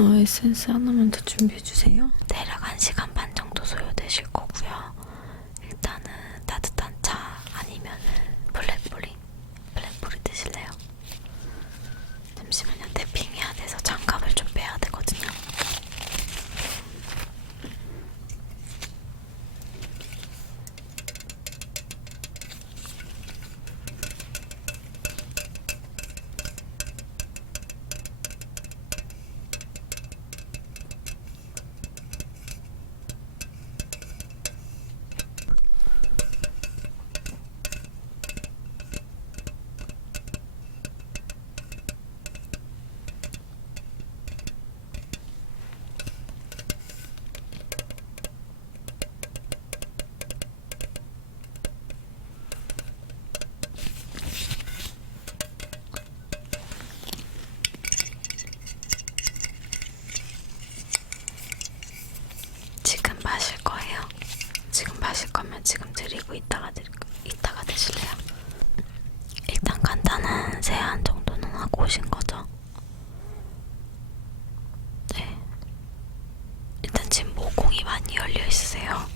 어, 에센스 하나만 더 준비해주세요. 열려 있으세요.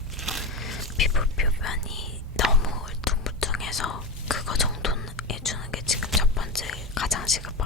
피부 표면이 너무 울퉁불퉁해서 그거 정도는 해주는 게 지금 첫 번째 가장 시급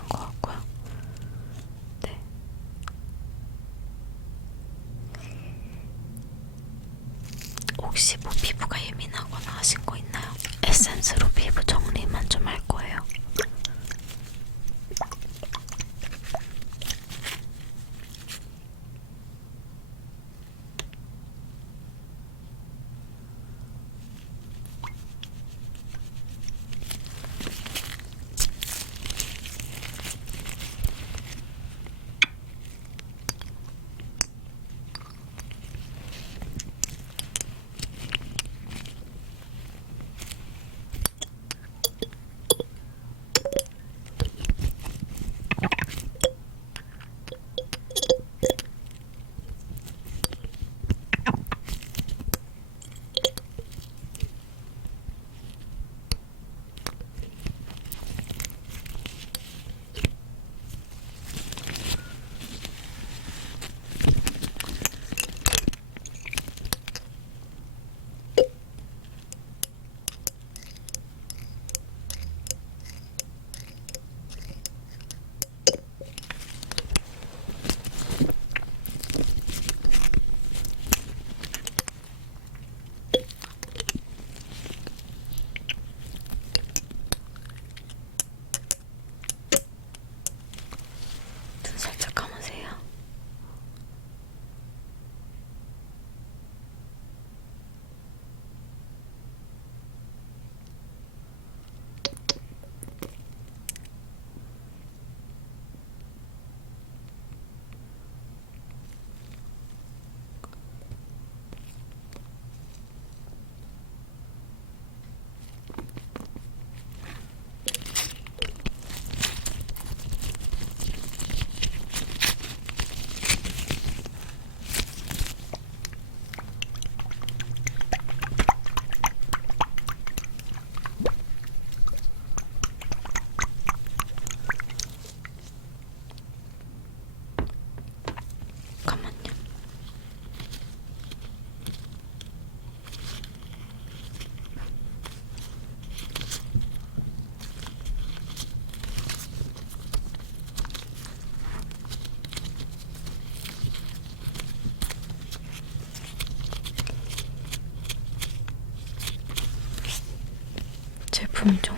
제품이 좀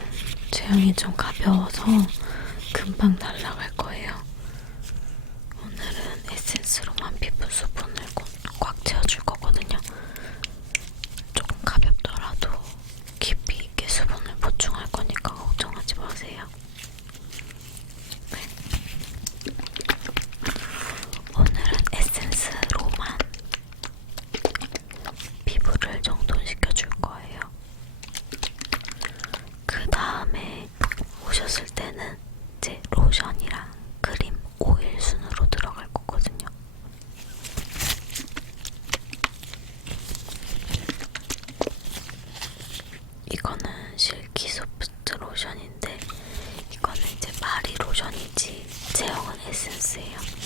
제형이 좀 가벼워서 금방 날라갈 거예요. 로션이지 제형은 에센스예요.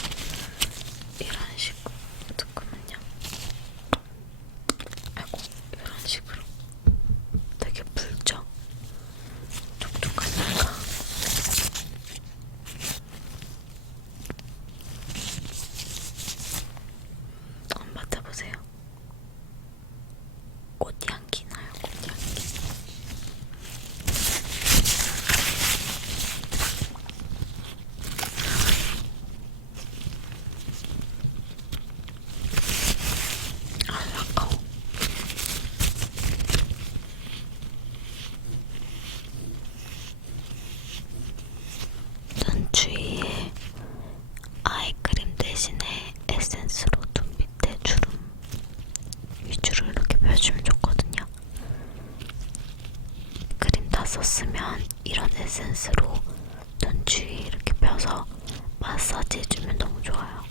썼으면 이런 에센스로 눈 주위 이렇게 펴서 마사지 해주면 너무 좋아요.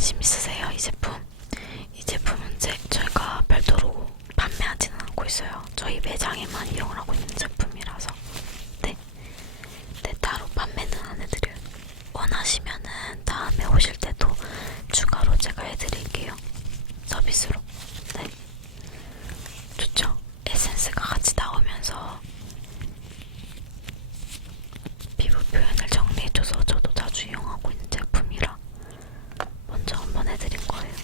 관심 있으세요? 이 제품? 이 제품은 제, 저희가 별도로 판매하지는 않고 있어요. 저희 매장에만 이용을 하고 있는 제품이라서. 네. 네, 따로 판매는 안 해드려요. 원하시면은 다음에 오실 때도 추가로 제가 해드릴게요. 서비스로. 네. 좋죠? 에센스가 같이 나오면서 피부 표현을 정리해줘서 저도 자주 이용하고 있는 제품이라 먼저 한번 해드린 거예요.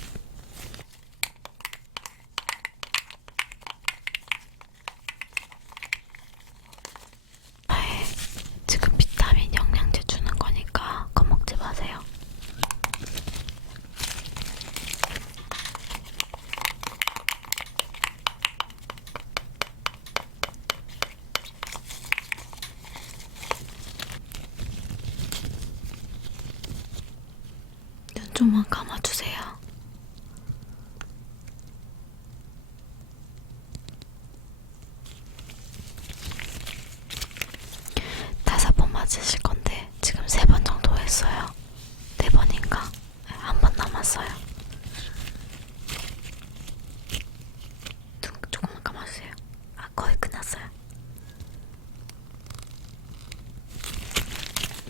아예 지금 비타민 영양제 주는 거니까 겁먹지 마세요. 눈 좀만 감아주세요. 다섯 번 맞으실 건데 지금 세 번 정도 했어요. 네 번인가? 한 번 남았어요. 눈 조금만 감아주세요. 아 거의 끝났어요.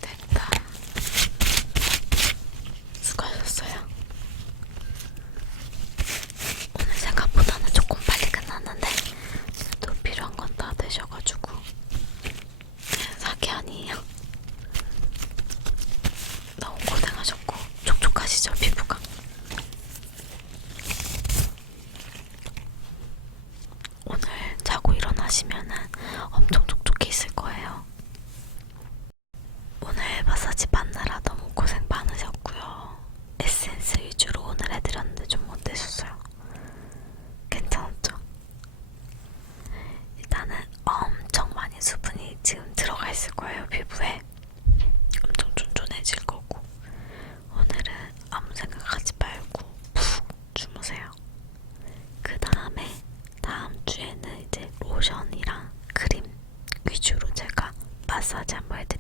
됐다. 수고하셨어요. 오늘 생각보다는 조금 빨리 끝났는데 또 필요한 건 다 되셔가지고 사기 아니에요. 너무 고생하셨고 촉촉하시죠 피부가. 오늘 자고 일어나시면은 엄청 촉촉해 있을 거예요. 마사지 받느라 너무 고생 많으셨고요. 에센스 위주로 오늘 해드렸는데 좀 어떠셨어요? 괜찮았죠? 일단은 엄청 많이 수분이 지금 들어가 있을 거예요, 피부에. 엄청 쫀쫀해질 거고. 오늘은 아무 생각하지 말고 푹 주무세요. 그 다음에 다음 주에는 이제 로션이랑 크림 위주로 제가 마사지 한번 해드릴게요.